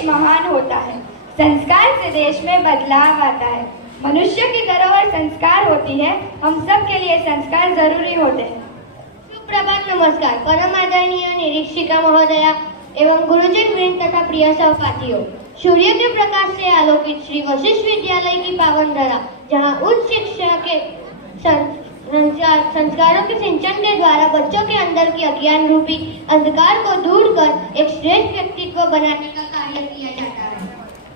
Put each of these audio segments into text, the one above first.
देश महान होता है। संस्कार से देश में बदलाव आता है। मनुष्य की धरोहर संस्कार होती है। हम सब के लिए संस्कार जरूरी होते हैं। सुप्रभात, नमस्कार। परम आदरणीय निरीक्षिका महोदया एवं गुरुजन वृंद तथा प्रिय सहपाठियों, सूर्य के प्रकाश से आलोकित श्री वशिष्ठ विद्यालय की पावन धरा, जहाँ उच्च शिक्षा के संस्कारों के सिंचन के द्वारा बच्चों के अंदर की अज्ञान रूपी अंधकार को दूर कर एक श्रेष्ठ व्यक्तित्व बनाने का कार्य किया जाता है।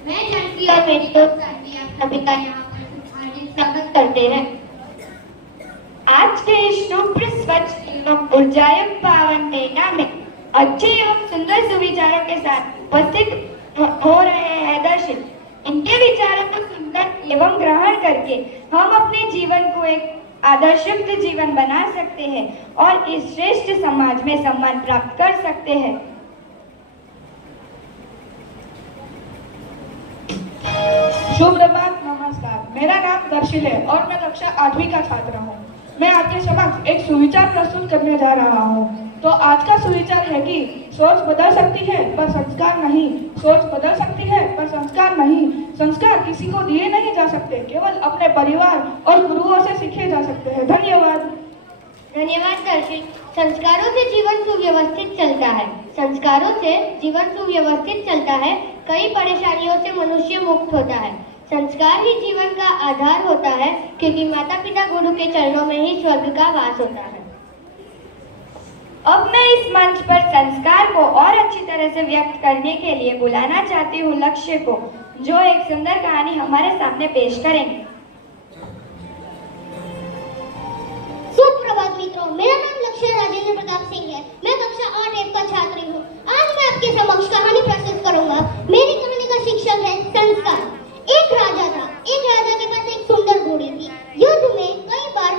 मैं जानकी और मेरी दोस्त साथी आप सभी का यहाँ पर हार्दिक स्वागत करते हैं। आज के इस शुभ्र स्वच्छ एवं ऊर्जायुक्त पावन देना में अच्छे एवं सुंदर सुविचारों के साथ उपस्थित हो रहे हैं दर्शन। इनके विचारों को सुनकर एवं ग्रहण करके हम अपने जीवन को एक आदर्शयुक्त जीवन बना सकते हैं और इस श्रेष्ठ समाज में सम्मान प्राप्त कर सकते हैं। शुभ प्रभात, नमस्कार। मेरा नाम दर्शिल है और मैं कक्षा 8वीं का छात्र हूँ। मैं आपके समक्ष एक सुविचार प्रस्तुत करने जा रहा हूँ। तो आज का सुविचार है कि सोच बदल सकती है पर संस्कार नहीं। सोच बदल सकती है पर संस्कार नहीं। संस्कार किसी को दिए नहीं जा सकते, केवल अपने परिवार और गुरुओं से सीखे जा सकते हैं। धन्यवाद। धन्यवाद दर्शिल। संस्कारों से जीवन सुव्यवस्थित चलता है। संस्कारों से जीवन सुव्यवस्थित चलता है। कई परेशानियों से मनुष्य मुक्त होता है। संस्कार ही जीवन का आधार होता है, क्योंकि माता पिता गुरु के चरणों में ही स्वर्ग का वास होता है। अब मैं इस मंच पर संस्कार को और अच्छी तरह से व्यक्त करने के लिए बुलाना चाहती हूँ लक्ष्य को, जो एक सुंदर कहानी हमारे सामने पेश करेंगे। सुप्रभात मित्रों, मेरा नाम लक्ष्य राजेंद्र प्रताप सिंह है। मैं कक्षा 8 का छात्री हूँ। आज मैं आपके समक्ष कहानी प्रस्तुत करूंगा। मेरी कहानी का शीर्षक है संस्कार। एक राजा था। एक राजा के पास एक सुंदर घोड़ी थी। युद्ध में कई बार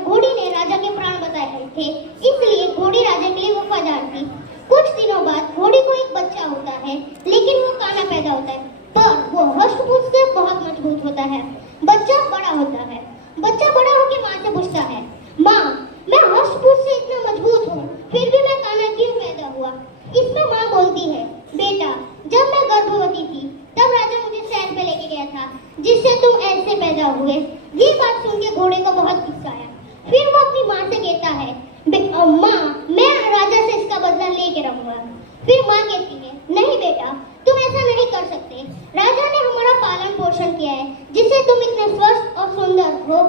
घोड़ी ने राजा के प्राण बचाए थे, इसलिए घोड़ी राजा के लिए वफादार थी। कुछ दिनों बाद घोड़ी को एक बच्चा होता है, लेकिन वो काना पैदा होता है, पर वो हष्ट-पुष्ट से बहुत मजबूत होता है। बच्चा बड़ा होता है। बच्चा बड़ा होकर माँ से पूछता है, माँ, मैं हष्ट-पुष्ट से इतना मजबूत हूँ, फिर भी मैं काना क्यों पैदा हुआ? इसमें माँ बोलती है, बेटा, जब मैं गर्भवती थी तब राजा मुझे शहर पे लेके गया था, जिससे तुम ऐसे पैदा हुए। ये बात सुन के घोड़े को बहुत गुस्सा आया। फिर वो अपनी माँ से कहता है, माँ, मैं राजा से इसका बदला लेके रहूंगा। फिर माँ कहती है, नहीं बेटा, तुम ऐसा नहीं कर सकते। राजा ने हमारा पालन पोषण किया है, जिससे तुम इतने स्वस्थ और सुंदर हो।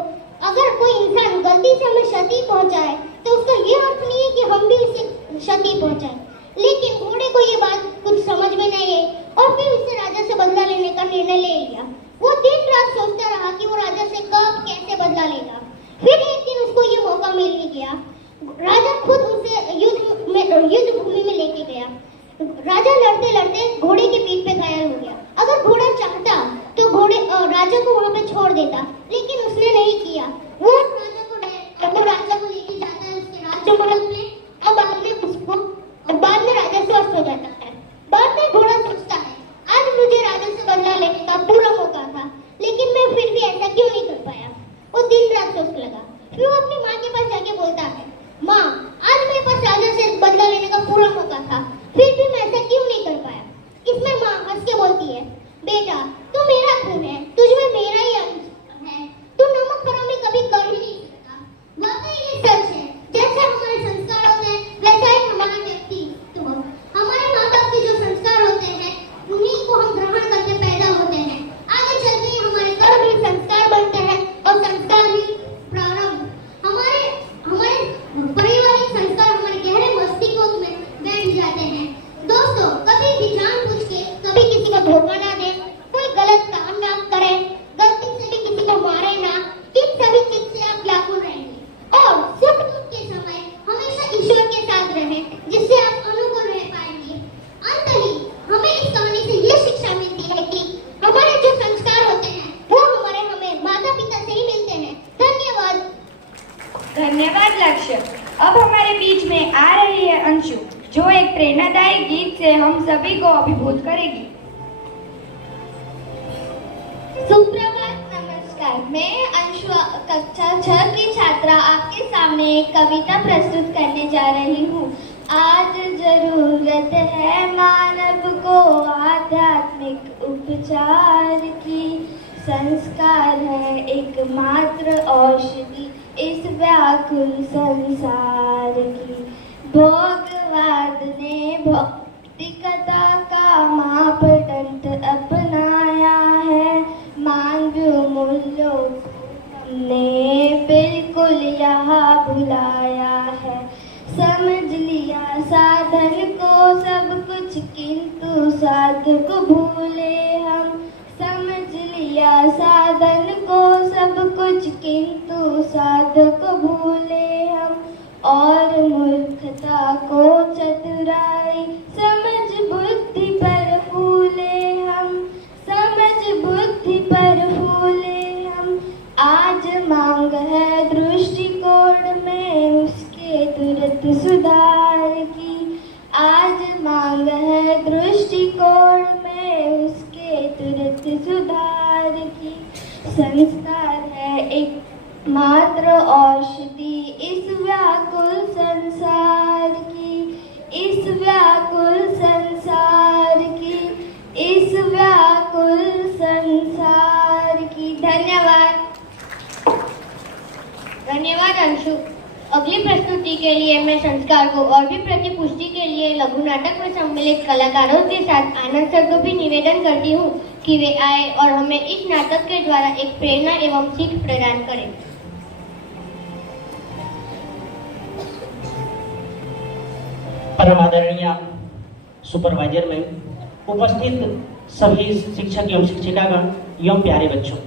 अगर कोई इंसान गलती से हमें क्षति पहुंचाए तो उसका ये अर्थ नहीं है कि हम भी उसे क्षति पहुंचाए। लेकिन घोड़े को ये बात कुछ समझ में नहीं है और फिर उससे राजा से बदला लेने का निर्णय ले लिया। वो दिन रात सोचता रहा कि वो राजा से कब कैसे बदला लेगा। फिर एक दिन उसको ये मौका मिल गया। राजा खुद उसे युद्ध भूमि में लेके गया। राजा लड़ते लड़ते घोड़े के पीठ पे घायल हो गया। अगर घोड़ा चाहता तो राजा को वहाँ पे छोड़ देता, लेकिन उसने नहीं किया। वो राजा को लेके जाता है उसके राज्य महल में और बाद में राजा स्वस्थ हो जाता है। बाद में घोड़ा सोचता है, आज मुझे राजा से बदला लेने का पूरा मौका था, लेकिन मैं फिर भी ऐसा क्यों नहीं कर पाया। वो दिन रात सोचने लगा। फिर वो अपनी माँ के पास जाके बोलता है, माँ, आज मेरे पास राजा से बदला लेने का पूरा मौका था, फिर भी मैं ऐसा क्यों नहीं कर पाया। इसमें माँ हंस के बोलती है, बेटा, तू मेरा खून है, तुझमें मेरा ही अंश है, तू नमक हरामी कभी कर ही नहीं सकता। वाकई ये सच है। जैसे हमारे संस्कार होते हैं, वैसा ही हमारा व्यक्तित्व। हमारे माँ बाप के जो संस्कार होते हैं, उन्हीं को हम ग्रहण करके पैदा होते हैं। आगे चलते ही हमारे कर्म ही संस्कार बनते हैं और संस्कार ही प्रारंभ। हमारे पारिवारिक संस्कार हमारे गहरे मस्तिष्क में बैठ जाते हैं। दोस्तों, कभी भी जानबूझ के कभी किसी को धोखा ना दें, कोई गलत काम ना करें, गलती से भी किसी को मारे ना। इन सभी चीज से आप लाखों रहेंगे और सुख दुख के समय हमेशा ईश्वर के साथ रहें, जिससे आप अनुकूल रह पाएंगे। अंत ही हमें इस कहानी से ये शिक्षा मिलती है कि हमारे जो संस्कार होते हैं वो हमें माता पिता से ही मिलते हैं। धन्यवाद। धन्यवाद लक्ष्य। अब हमारे बीच में आ रही है अंशु, जो एक प्रेरणादायी गीत से हम सभी को अभिभूत करेगी। सुप्रभात, नमस्कार। मैं अंशु कक्षा 6 की छात्रा आपके सामने एक कविता प्रस्तुत करने जा रही हूँ। आज जरूरत है मानव को आध्यात्म प्राथमिक उपचार की। संस्कार है एकमात्र औषधि इस व्याकुल संसार की। भोगवाद ने भौतिकता का मापदंड अपनाया है। मानवीय मूल्यों को हमने बिल्कुल यहाँ भुलाया है। समझ लिया साधन को सब कुछ किंतु साधक भूले हम। समझ लिया साधन को सब कुछ किंतु साधक भूले हम। और मूर्खता को चतुराई समझ बुद्धि पर फूले हम। समझ बुद्धि पर फूले हम। आज मांग है दृष्टिकोण में उसके तुरंत सुधार की। आज मांग है दृष्टिकोण में उसके तुरंत सुधार की। संस्कार है एक मात्र औषधि इस व्याकुल संसार की। इस व्याकुल संसार की। इस व्याकुल संसार की। धन्यवाद। धन्यवाद अंशु। अगली प्रस्तुति के लिए मैं संस्कार को और भी प्रतिपुष्टि के लिए लघु नाटक में सम्मिलित कलाकारों के साथ आनंद सर को भी निवेदन करती हूँ कि वे आए और हमें इस नाटक के द्वारा एक प्रेरणा एवं सीख प्रदान करें। परम आदरणीय सुपरवाइजर में उपस्थित सभी शिक्षक एवं शिक्षिकागण एवं प्यारे बच्चों,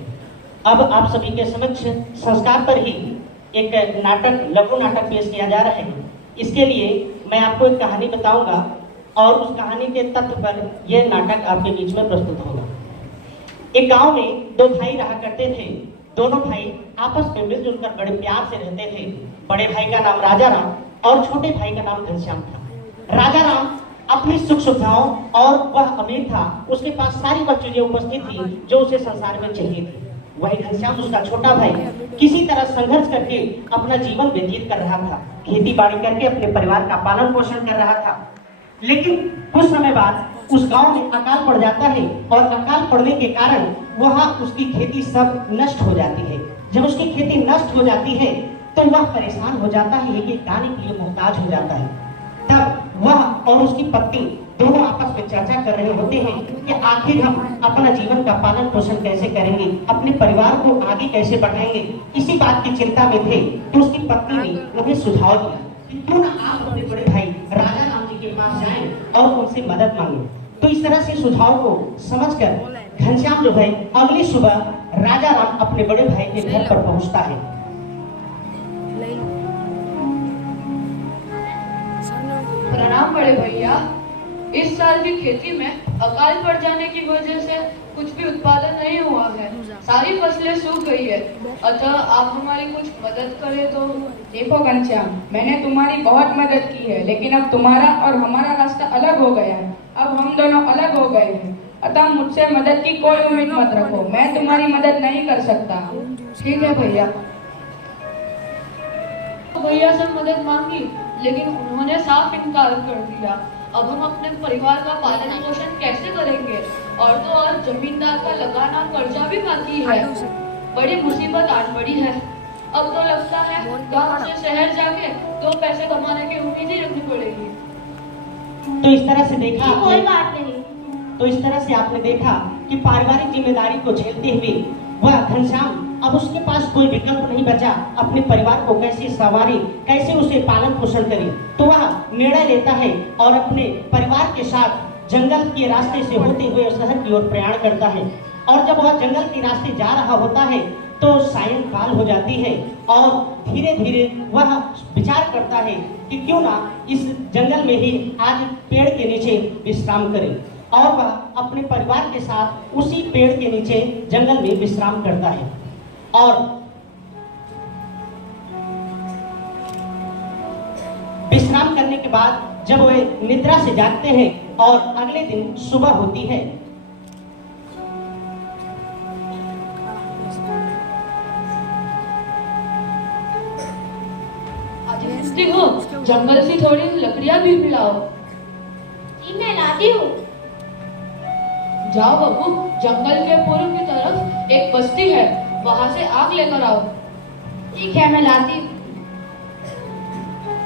अब आप सभी के समक्ष संस्कार पर ही एक नाटक, लघु नाटक पेश किया जा रहा है। इसके लिए मैं आपको एक कहानी बताऊंगा और उस कहानी के तत्व पर यह नाटक आपके बीच में प्रस्तुत होगा। एक गांव में दो भाई रहा करते थे। दोनों भाई आपस में मिलजुल कर बड़े प्यार से रहते थे। बड़े भाई का नाम राजा राम और छोटे भाई का नाम घनश्याम था। राजा राम अपनी सुख सुविधाओं और वह अमीर था, उसके पास सारी वह चीजें उपस्थित थी जो उसे संसार में चाहिए थी। वही घनश्याम, उसका छोटा भाई, किसी तरह संघर्ष करके अपना जीवन व्यतीत कर रहा था। खेती बाड़ी करके अपने परिवार का पालन पोषण कर रहा था। लेकिन कुछ समय बाद उस गांव में अकाल पड़ जाता है और अकाल पड़ने के कारण वहां उसकी खेती सब नष्ट हो जाती है। जब उसकी खेती नष्ट हो जाती है तो वह परेशान हो जाता है, एक एक दाने के लिए मोहताज हो जाता है। तब वह और उसकी पत्नी दोनों आपस में चर्चा कर रहे होते हैं कि आखिर हम अपना जीवन का पालन पोषण कैसे करेंगे, अपने परिवार को आगे कैसे बढ़ाएंगे। इसी बात की चिंता में थे तो उसकी पत्नी ने उन्हें सुझाव दिया कि क्यों ना आप अपने बड़े भाई राजा राम जी के पास जाएं और उनसे मदद मांगे। तो इस तरह से सुझाव को समझकर घनश्याम जो है अगली सुबह राजा राम अपने बड़े भाई के घर पर पहुंचता है। प्रणाम बड़े भैया। इस साल की खेती में अकाल पड़ जाने की वजह से कुछ भी उत्पादन नहीं हुआ है। सारी फसलें सूख गई है, अतः आप हमारी कुछ मदद करें तो। देखो घनश्याम, मैंने तुम्हारी बहुत मदद की है, लेकिन अब तुम्हारा और हमारा रास्ता अलग हो गया है। अब हम दोनों अलग हो गए हैं, अतः मुझसे मदद की कोई उम्मीद मत रखो। मैं तुम्हारी मदद नहीं कर सकता। ठीक है भैया। भैया से मदद मांगी लेकिन उन्होंने साफ इनकार कर दिया। अब हम अपने परिवार का पालन पोषण कैसे करेंगे? और तो और जमींदार का लगाना कर्जा भी बाकी है। बड़ी मुसीबत आन पड़ी है। अब तो लगता है गांव से शहर जाके 2 पैसे कमाने की उम्मीद ही रखनी पड़ेगी। तो इस तरह से देखा कोई बात नहीं। तो इस तरह से आपने देखा कि पारिवारिक जिम्मेदारी को झेलते हुए वह घनश्याम, अब उसके पास कोई विकल्प नहीं बचा अपने परिवार को कैसे संवारे, कैसे उसे पालन पोषण करे। तो वह निर्णय लेता है और अपने परिवार के साथ जंगल के रास्ते से होते हुए शहर की ओर प्रयाण करता है। और जब वह जंगल के रास्ते जा रहा होता है तो सायंकाल हो जाती है और धीरे धीरे वह विचार करता है कि क्यों ना इस जंगल में ही आज पेड़ के नीचे विश्राम करे। और वह अपने परिवार के साथ उसी पेड़ के नीचे जंगल में विश्राम करता है। और विश्राम करने के बाद जब वे निद्रा से जागते हैं और अगले दिन सुबह होती है, आज हो जंगल से थोड़ी लकड़ियां भी मिलाओ। जी मैं लाती हूँ। जाओ बब्बू, जंगल के पूर्व की तरफ एक बस्ती है, वहाँ से आग लेकर आओ। ठीक है, मैं लाती हूँ।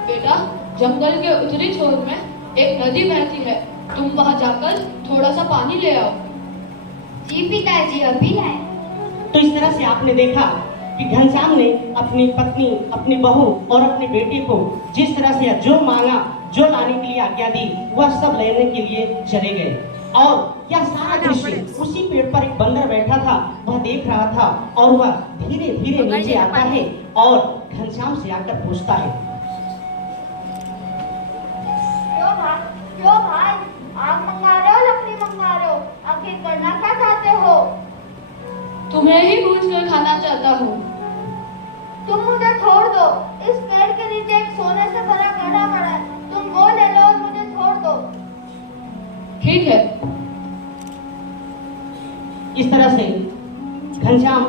बेटा, जंगल के उत्तरी छोर में एक नदी बहती है, तुम वहाँ जाकर थोड़ा सा पानी ले आओ। जी पिताजी, अभी लाए। तो इस तरह से आपने देखा कि घनश्याम ने अपनी पत्नी, अपनी बहू और अपने बेटे को जिस तरह से जो मांगा, जो लाने के लिए आज्ञा दी, वह सब लेने के लिए चले गए। और यह सारा दृश्य उसी पेड़ पर एक बंदर बैठा था, वह देख रहा था और वह धीरे धीरे नीचे आता है और घनश्याम से आकर पूछता है, क्यों भाई, आग मंगा रहे हो, लकड़ी मंगा रहे हो, आखिर करना क्या चाहते हो? तुम्हें ही पूछ कर खाना चाहता हूँ। तुम मुझे छोड़ दो, इस पेड़ के नीचे एक सोने से भरा गड्ढा पड़ा है, तुम वो ले लो और मुझे छोड़ दो। ठीक है। इस तरह से घनश्याम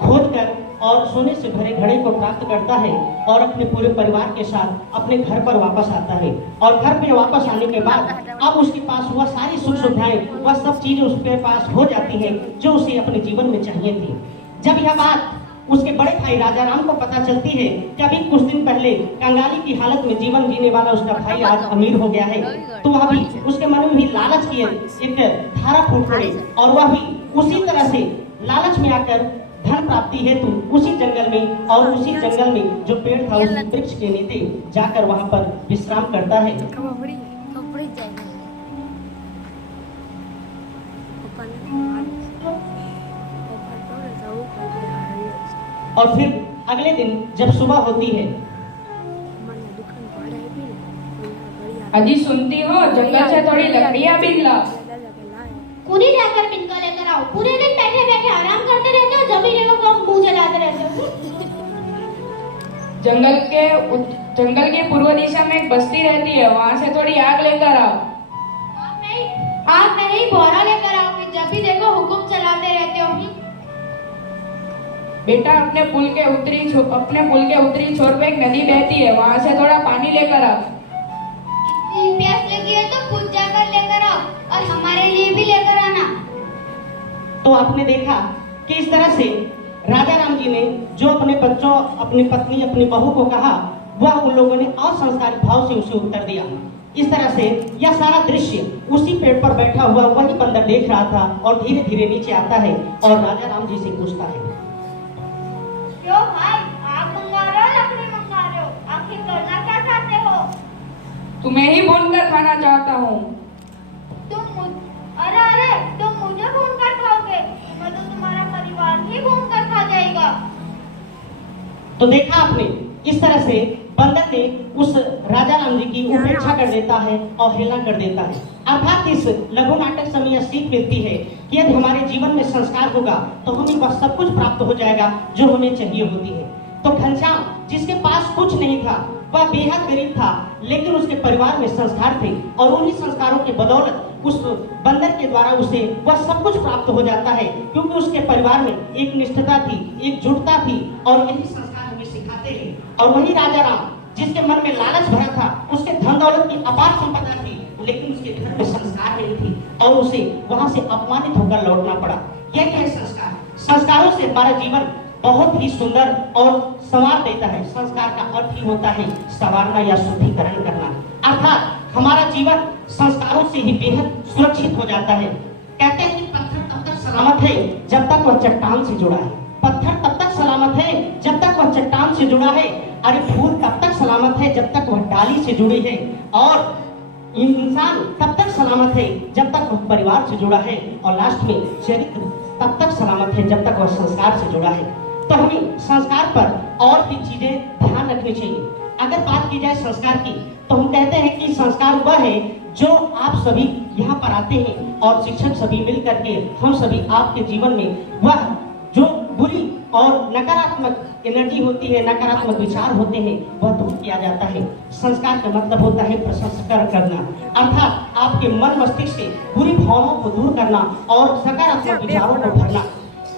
खोदकर और सोने से भरे घड़े को प्राप्त करता है और अपने पूरे परिवार के साथ अपने घर पर वापस आता है। और घर पे वापस आने के बाद अब उसके पास वह सारी सुख सुविधाएं, वह सब चीजें उसके पास हो जाती हैं जो उसे अपने जीवन में चाहिए थी। जब यह बात उसके बड़े भाई राजा राम को पता चलती है कि अभी कुछ दिन पहले कंगाली की हालत में जीवन जीने वाला उसका भाई आज अमीर हो गया है, तो वह भी उसके मन में भी लालच की एक धारा फूट पड़ी और वह भी उसी तरह से लालच में आकर धन प्राप्ति हेतु उसी जंगल में और उसी जंगल में जो पेड़ था उस वृक्ष के नीचे जाकर वहां पर विश्राम करता है। और फिर अगले दिन जब सुबह होती है, अजी सुनती हो, जंगल से थोड़ी लकड़ियाँ भी ला। खुद ही जाकर बिनका लेकर आओ। पूरे दिन बैठे बैठे आराम करते रहते हो, जब भी देखो तो मुंह चलाते रहते हो। जंगल के पूर्व दिशा में एक बस्ती रहती है, वहाँ से थोड़ी आग लेकर आओ। आग नहीं, बोरा लेकर आओगे, जब भी देखो हुक्म चलाते रहते हो। बेटा, अपने पुल के उत्तरी छोर पे एक नदी बहती है, वहाँ से थोड़ा पानी लेकर आओ। इतनी प्यास लगी है तो खुद जाकर लेकर आओ और हमारे लिए भी लेकर आना। तो आपने देखा कि इस तरह से राजा राम जी ने जो अपने बच्चों, अपनी पत्नी, अपनी बहू को कहा, वह उन लोगों ने असंस्कारित भाव से उसे उत्तर दिया। इस तरह से यह सारा दृश्य उसी पेड़ पर बैठा हुआ वही बंदर देख रहा था और धीरे धीरे नीचे आता है और राजा राम जी से पूछता है, क्यों भाई, आग मंगा रहे हो, लकड़ी मंगा रहे हो, आखिर करना क्या चाहते हो? तुम्हें ही भूनकर खाना चाहता हूँ। अरे तुम मुझे भून कर खाओगे? मैं तो तुम्हारा परिवार ही भून कर खा जाएगा। तो देखा आपने, इस तरह से बंदर ने उस राजा राम जी की उपेक्षा कर देता है, अवहेलना कर देता है। अर्थात इस लघु नाटक से हमें सीख मिलती है कि यदि हमारे जीवन में संस्कार होगा तो हमें वह सब कुछ प्राप्त हो जाएगा जो हमें चाहिए होती है। तो घनश्याम, जिसके पास कुछ नहीं था, वह बेहद गरीब था, लेकिन उसके परिवार में संस्कार थे और उन्हीं संस्कारों के बदौलत उस बंदर के द्वारा उसे वह सब कुछ प्राप्त हो जाता है, क्योंकि उसके परिवार में एक निष्ठता थी, एक जुटता थी और यही संस्कार हमें सिखाते हैं। और वही राजा राम, जिसके मन में लालच भरा था, उसके धन दौलत की अपार संपदा थी, लेकिन उसके घर में संस्कार नहीं थी और उसे वहां से अपमानित होकर लौटना पड़ा। यह क्या है संस्कार? संस्कारों से हमारा जीवन बहुत ही सुंदर और संवार देता है। संस्कार का अर्थ ही होता है संवारना या शुद्धिकरण करना, अर्थात हमारा जीवन संस्कारों से ही बेहद सुरक्षित हो जाता है। कहते हैं कि पत्थर तब तक सलामत है जब तक वह चट्टान से जुड़ा है। पत्थर तब तक सलामत है जब तक वह चट्टान से जुड़ा है। अरे फूल तब तक सलामत है जब तक वह डाली से जुड़ी है। और इंसान तब तक सलामत है जब तक वह परिवार से जुड़ा है। और लास्ट में चरित्र तब तक सलामत है जब तक वह संस्कार से जुड़ा है। तो हमें संस्कार पर और भी चीजें ध्यान रखनी चाहिए। अगर बात की जाए संस्कार की, तो हम कहते हैं कि संस्कार वह है जो आप सभी यहाँ पर आते हैं और शिक्षक सभी मिल करके हम सभी आपके जीवन में वह जो बुरी और नकारात्मक एनर्जी होती है, नकारात्मक विचार होते हैं, वह दूर किया जाता है। संस्कार का मतलब होता है प्रसंस्कार करना, अर्थात आपके मन मस्तिष्क से बुरी भावनाओं को दूर करना और सकारात्मक विचारों को भरना।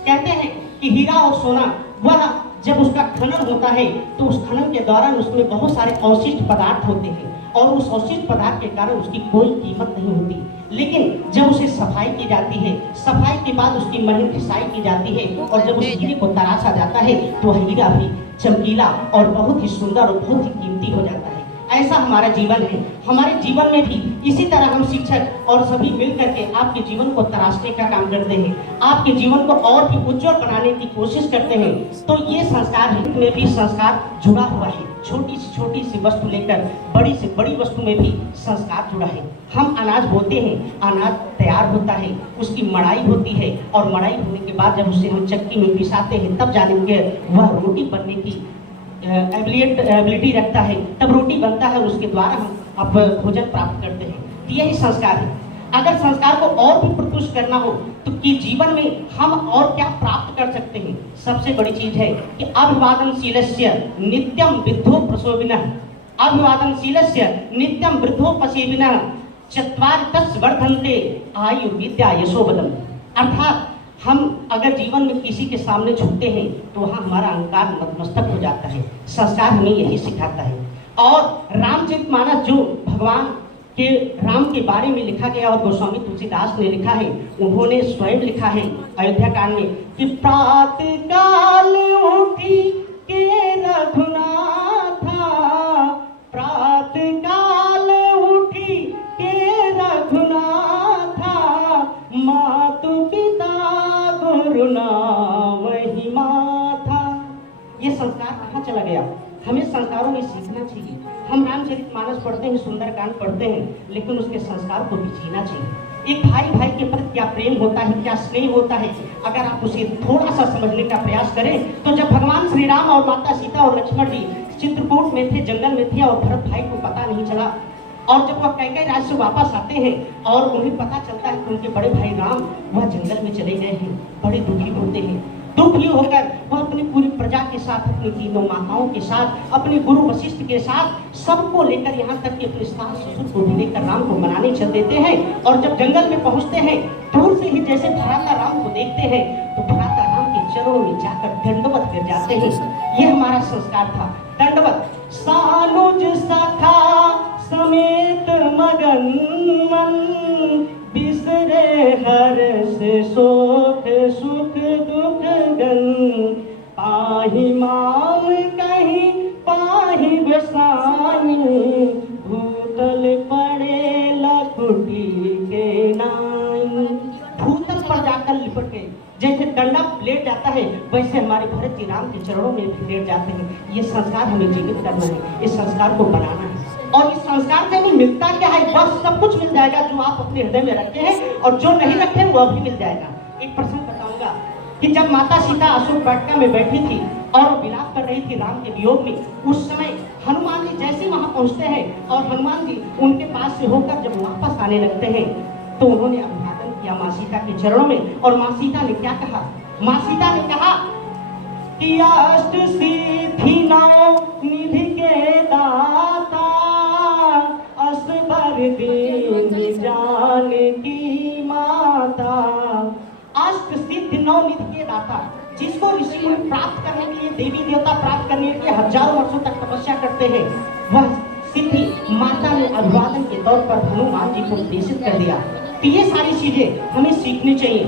कहते हैं कि हीरा और सोना वह जब उसका खनन होता है तो उस खनन के दौरान उसमें बहुत सारे अवशिष्ट पदार्थ होते हैं और उस अवशिष्ट पदार्थ के कारण उसकी कोई कीमत नहीं होती। लेकिन जब उसे सफाई की जाती है, सफाई के बाद उसकी महीन घिसाई की जाती है और जब उस हीरे को तराशा जाता है तो वह हीरा भी चमकीला और बहुत ही सुंदर और बहुत ही कीमती हो जाता है। ऐसा हमारा जीवन है। हमारे जीवन में भी इसी तरह हम शिक्षक और सभी मिल करके आपके जीवन को तराशने का काम करते हैं, आपके जीवन को और भी उज्जवल बनाने की कोशिश करते हैं। तो ये संस्कार है, में भी संस्कार जुड़ा हुआ है। छोटी सी वस्तु लेकर बड़ी से बड़ी वस्तु में भी संस्कार जुड़ा है। हम अनाज बोते हैं, अनाज तैयार होता है, उसकी मड़ाई होती है और मड़ाई होने के बाद जब उसे हम चक्की में पिसाते हैं तब जानेंगे वह रोटी बनने की एबिलिटी रखता है, तब रोटी बनता है और उसके द्वारा हम अब भोजन प्राप्त करते हैं। तो यही संस्कार है। अगर संस्कार को और भी प्रकृष्ट करना हो तो कि जीवन में हम और क्या प्राप्त कर सकते हैं, सबसे बड़ी चीज है कि अभिवादनशीलस्य नित्यम वृद्धो प्रसोभिनः, अभिवादनशीलस्य नित्यम वृद्धो प्रसोभिनः चत्वारि तस्य वर्धन्ते आयु विद्या यशोबलम। अर्थात हम अगर जीवन में किसी के सामने झुकते हैं तो वहाँ हमारा अहंकार नतमस्तक हो जाता है। संस्कार हमें यही सिखाता है। और रामचरितमानस जो भगवान के राम के बारे में लिखा गया और गोस्वामी तुलसीदास ने लिखा है, उन्होंने स्वयं लिखा है अयोध्या कांड में कि प्रातः काल उठी के रघुनाथा, प्रातः काल उठी के रघुनाथा, मातु पिता गुरु नाम ही माथा। ये संस्कार कहाँ चला गया? हमें संस्कारों में सीखना चाहिए। हम रामचरितमानस पढ़ते हैं, सुंदरकांड पढ़ते हैं, लेकिन उसके संस्कार को भी जीना चाहिए। एक भाई भाई के प्रति क्या प्रेम होता है, क्या स्नेह होता है, अगर आप उसे थोड़ा सा समझने का प्रयास करें तो जब भगवान श्री राम और माता सीता और लक्ष्मण जी चित्रकूट में थे, जंगल में थे और भरत भाई को पता नहीं चला, और जब वह कैकेयी राज्य से वापस आते हैं और उन्हें पता चलता है कि उनके बड़े भाई राम वह जंगल में चले गए हैं, बड़े दुखी होते हैं। दुखी होकर वह अपनी पूरी प्रजा के साथ, अपनी तीनों माताओं के साथ, अपने गुरु वशिष्ठ के साथ सबको लेकर, यहाँ तक कि अपने सास ससुर को भी लेकर राम को मनाने चल देते हैं। और जब जंगल में पहुंचते हैं, दूर से ही जैसे भ्राता राम को देखते हैं तो भ्राता राम के चरणों में जाकर दंडवत गिर जाते हैं। ये हमारा संस्कार था, दंडवत। सानुज सखा समेत मगन मन, बिसरे हर्ष शोक सुख दुख गन, पाहि माम कहीं पाहि बसाई, भूतल पड़े लकुटी के नाई। भूतल पर जाकर लिपट गए, जैसे डंडा लेट जाता है वैसे हमारे भरत जी राम के चरणों में भी लेट जाते हैं। ये संस्कार हमें जीवित करना है, इस संस्कार को बनाना है। और इस संस्कार से हमें मिलता क्या है? बस सब कुछ मिल जाएगा जो आप अपने हृदय में रखे हैं, और जो नहीं रखे वह भी मिल जाएगा। एक प्रसंग बताऊंगा कि जब माता सीता अशोक वाटिका में बैठी थी और विलाप कर रही थी राम के वियोग में, उस समय हनुमान जी जैसे वहां पहुंचते हैं और हनुमान जी उनके पास से होकर जब वापस आने लगते हैं तो उन्होंने अभिवादन किया माँ सीता के चरणों में। और माँ सीता ने क्या कहा? माँ सीता ने कहा कि अष्ट सिद्धि नौ निधि के दाता, असबर दीन जानकी माता। अष्ट सिद्धि नौ निधि के दाता, जिसको ऋषि मुनि प्राप्त करने के लिए, देवी देवता प्राप्त करने के लिए हजारों वर्षों तक तपस्या करते हैं, वह सिद्धि माता ने अभिवादन के तौर पर हनुमान जी को उपदेशित कर दिया। तो ये सारी चीजें हमें सीखनी चाहिए।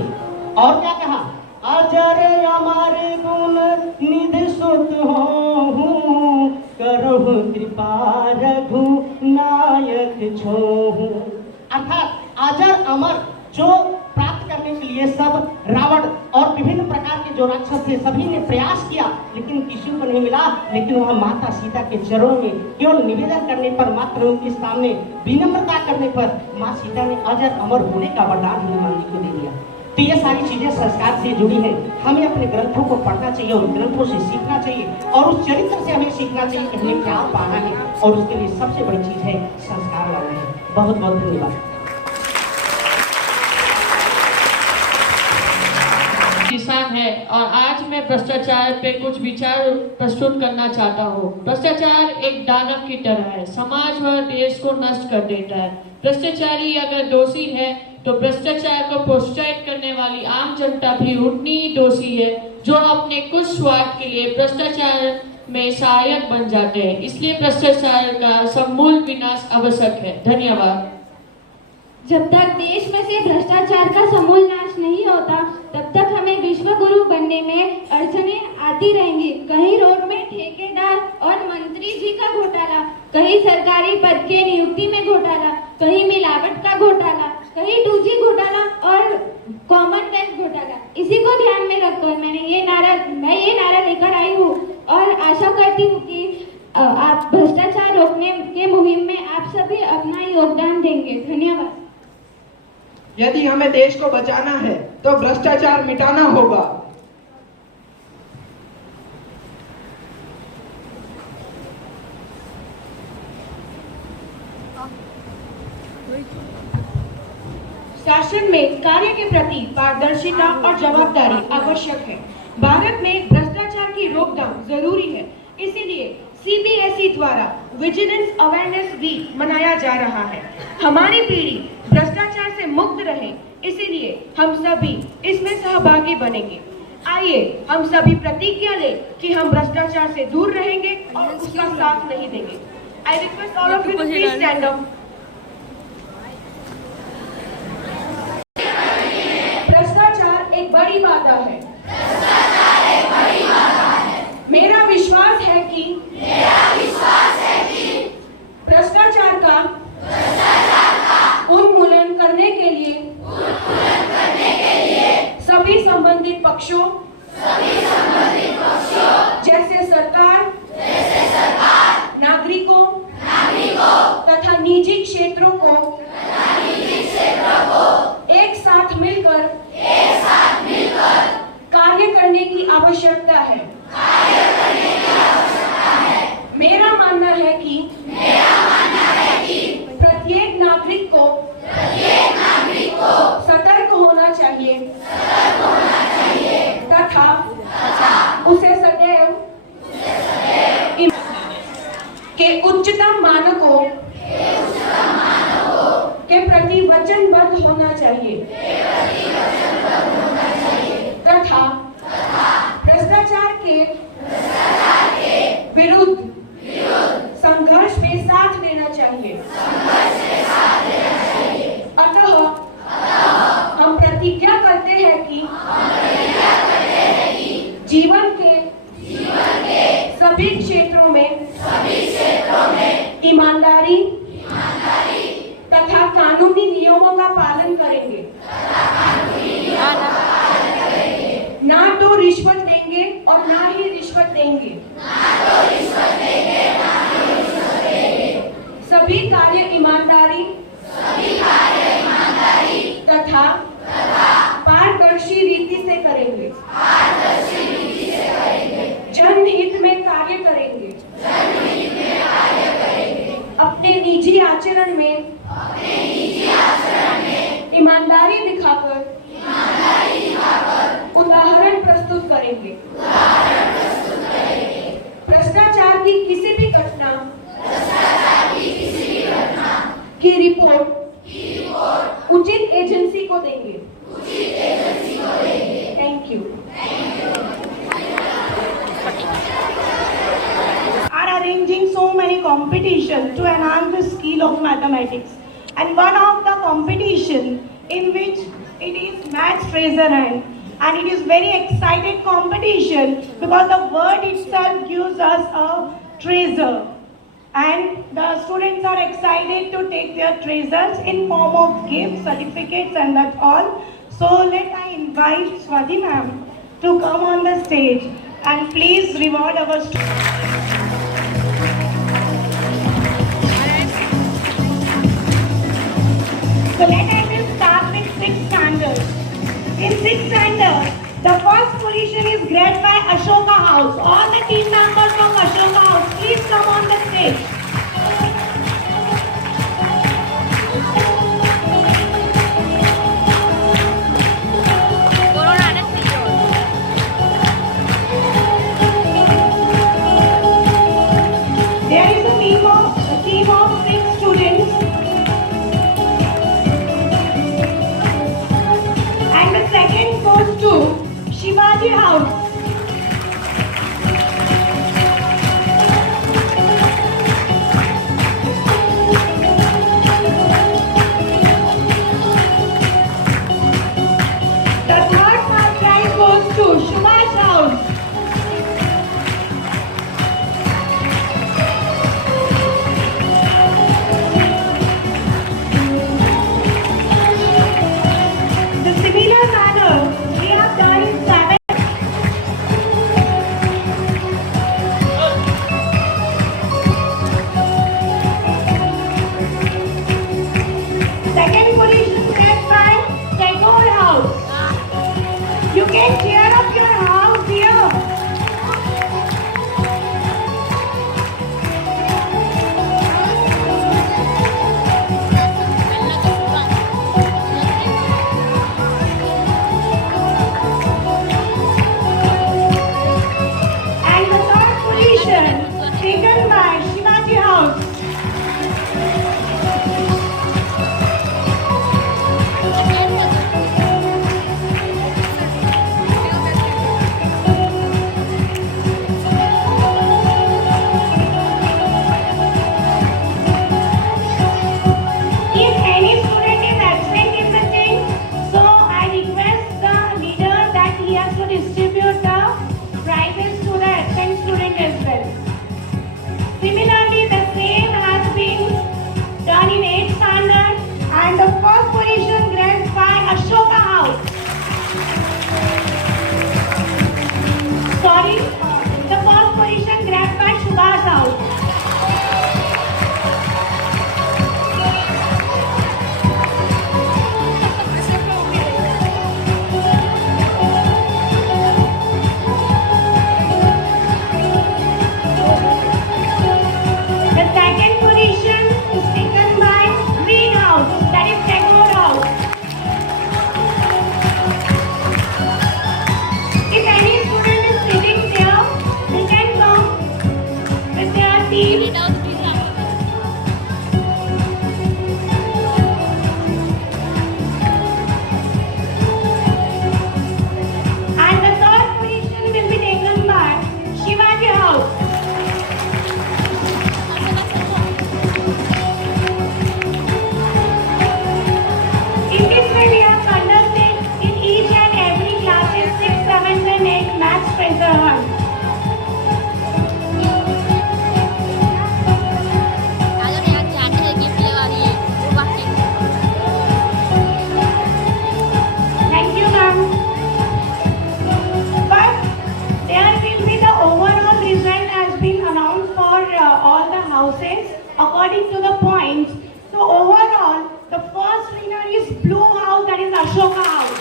और क्या कहा? अजर अमर गुण निधि सुत होहूं, करहु कृपा रघु नायक छोहूं। अर्थात अजर अमर जो प्राप्त करने के लिए सब रावण और विभिन्न प्रकार के जो राक्षस थे सभी ने प्रयास किया, लेकिन किसी को नहीं मिला। लेकिन वह माता सीता के चरणों में केवल निवेदन करने पर, मात्र उनके सामने विनम्रता करने पर माँ सीता ने अजर अमर होने का वरदान हनुमान जी को दे दिया। तो ये सारी चीजें संस्कार से जुड़ी हैं। हमें अपने ग्रंथों को पढ़ना चाहिए और ग्रंथों से सीखना चाहिए, और उस चरित्र से हमें सीखना चाहिए कि हमें क्या पाना है, और उसके लिए सबसे बड़ी चीज है संस्कार लाना है। बहुत बहुत धन्यवाद। किसान है और आज मैं भ्रष्टाचार पे कुछ विचार प्रस्तुत करना चाहता हूँ। भ्रष्टाचार एक दानव की तरह है, समाज व देश को नष्ट कर देता है। भ्रष्टाचारी अगर दोषी है तो भ्रष्टाचार को प्रोत्साहित करने वाली आम जनता भी उतनी ही दोषी है, जो अपने कुछ स्वार्थ के लिए भ्रष्टाचार में सहायक बन जाते हैं। इसलिए भ्रष्टाचार का समूल विनाश आवश्यक है। धन्यवाद। जब तक देश में से भ्रष्टाचार का समूल नाश नहीं होता, तब तक हमें विश्व गुरु बनने में अड़चनें आती रहेंगी। कहीं रोड में ठेकेदार और मंत्री जी का घोटाला, कहीं सरकारी पद के नियुक्ति में घोटाला, कहीं मिलावट का घोटाला, कहीं 2G घोटाला और कॉमनवेल्थ घोटाला। इसी को ध्यान में रखकर मैं ये नारा लेकर आई हूँ और आशा करती हूँ कि आप भ्रष्टाचार रोकने के मुहिम में आप सभी अपना योगदान देंगे। धन्यवाद। यदि हमें देश को बचाना है तो भ्रष्टाचार मिटाना होगा। शासन में कार्य के प्रति पारदर्शिता और जवाबदारी आवश्यक है। भारत में भ्रष्टाचार की रोकथाम जरूरी है, इसीलिए CBSE द्वारा विजिलेंस अवेयरनेस वीक मनाया जा रहा है। हमारी पीढ़ी भ्रष्टाचार से मुक्त रहे, इसीलिए हम सभी इसमें सहभागी बनेंगे। आइए हम सभी प्रतिज्ञा लें कि हम भ्रष्टाचार से दूर रहेंगे और उसका साथ नहीं देंगे। I request all of you to please stand up. भ्रष्टाचार एक बड़ी बाधा है। मेरा विश्वास है कि भ्रष्टाचार का उन्मूलन करने के लिए सभी संबंधित पक्षों जैसे सरकार, नागरिकों तथा निजी क्षेत्रों को एक साथ मिलकर कार्य करने की आवश्यकता है। मेरा मानना है कि प्रत्येक नागरिक को सतर्क होना चाहिए तथा उसे सदैव के उच्चतम मानकों के प्रति वचनबद्ध होना चाहिए तथा भ्रष्टाचार के विरुद्ध संघर्ष में साथ देना चाहिए। अतः हम प्रतिज्ञा करते हैं कि जीवन के सभी क्षेत्रों में ईमानदारी तथा कानूनी नियमों का पालन करेंगे, ना तो रिश्वत देंगे और ना ही रिश्वत देंगे। सभी कार्य ईमानदारी तथा पारदर्शी रीति से करेंगे। जनहित में कार्य करेंगे। अपने निजी आचरण में ईमानदारी दिखाकर उदाहरण प्रस्तुत करेंगे। भ्रष्टाचार की किसी भी घटना की रिपोर्ट उचित एजेंसी को देंगे। Thank you. Are arranging so many competitions to enhance the skill of mathematics, and one of the competition in which it is maths treasure hunt, and it is very excited competition because the word itself gives us a treasure, and the students are excited to take their treasures in form of gifts, certificates, and that's all. So let I invite Swati ma'am to come on the stage and please reward our students. So let us start with 6th standard. In 6th standard, the first position is grabbed by Ashoka House. All the team members from Ashoka House, please come on the stage. There is a team of 6 students. And the second goes to Shivaji House. to Subhash House. The similar manner we have done in 7th. Second position led by Tagore House. You can cheer up your house here. And the third position taken by Shivaji House. If any student is absent in the thing, so I request the leader that he has to distribute the prizes to the absent student as well. Similarly, the same has been done in 8th standard, and the first position grabbed by Ashoka House. Sorry, the first position grabbed by Subhash House. The second position is taken by Green House, that is Tagore House. If any student is sitting there, they can come with their team. And the third position will be taken by Shivaji House. In this way, we have conducted in each and every classes 6, 7, and 8 maths treasure hunt. Thank you, ma'am. But there will be the overall result has been announced for all the houses according to the points. So overall, the first winner is Blue House, that is Ashoka House.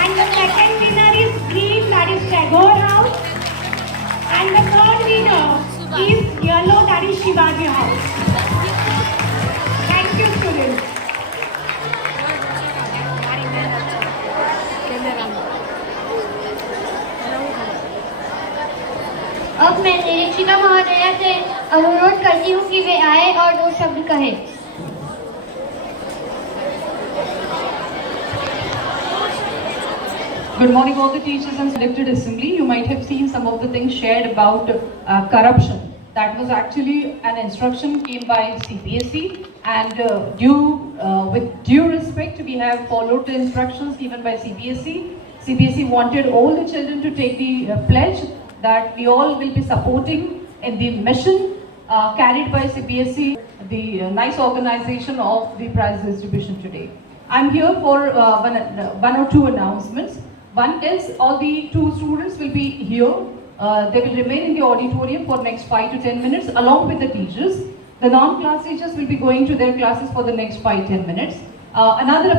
And the second winner is Green, that is Tagore House. And the third winner is Yellow, that is Shivaji House. Thank you, students. अब मैं निरीक्षिका महोदया से अनुरोध करती हूँ कि वे आए और 2 शब्द कहें। Good morning, all the teachers and selected assembly. You might have seen some of the things shared about corruption. That was actually an instruction came by CBSE, and with due respect, we have followed the instructions given by CBSE. CBSE wanted all the children to take the pledge that we all will be supporting in the mission carried by CBSE, the nice organization of the prize distribution today. I'm here for one or two announcements. One is all the 2 students will be here. They will remain in the auditorium for next 5 to 10 minutes along with the teachers. The non-class teachers will be going to their classes for the next 5-10 minutes. Another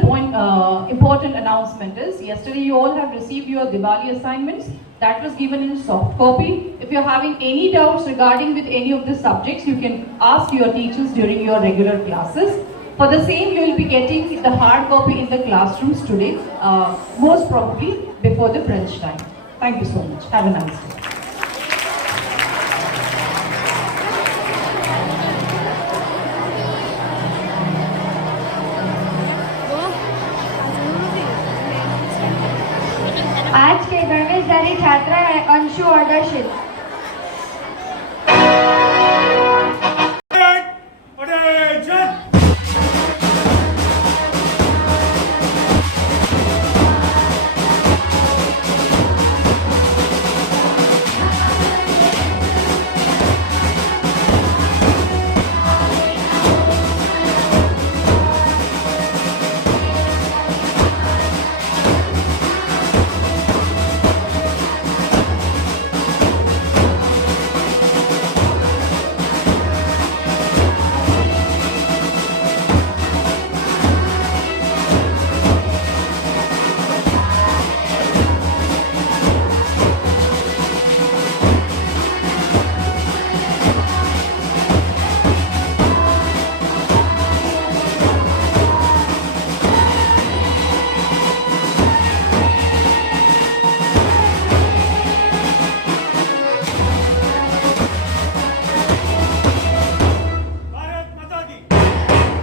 important announcement is, yesterday you all have received your Diwali assignments. That was given in soft copy. If you're having any doubts regarding with any of the subjects, you can ask your teachers during your regular classes. For the same, you will be getting the hard copy in the classrooms today, most probably before the brunch time. Thank you so much. Have a nice day. आज के प्रवेशधारी छात्र है अंशु और दर्शित।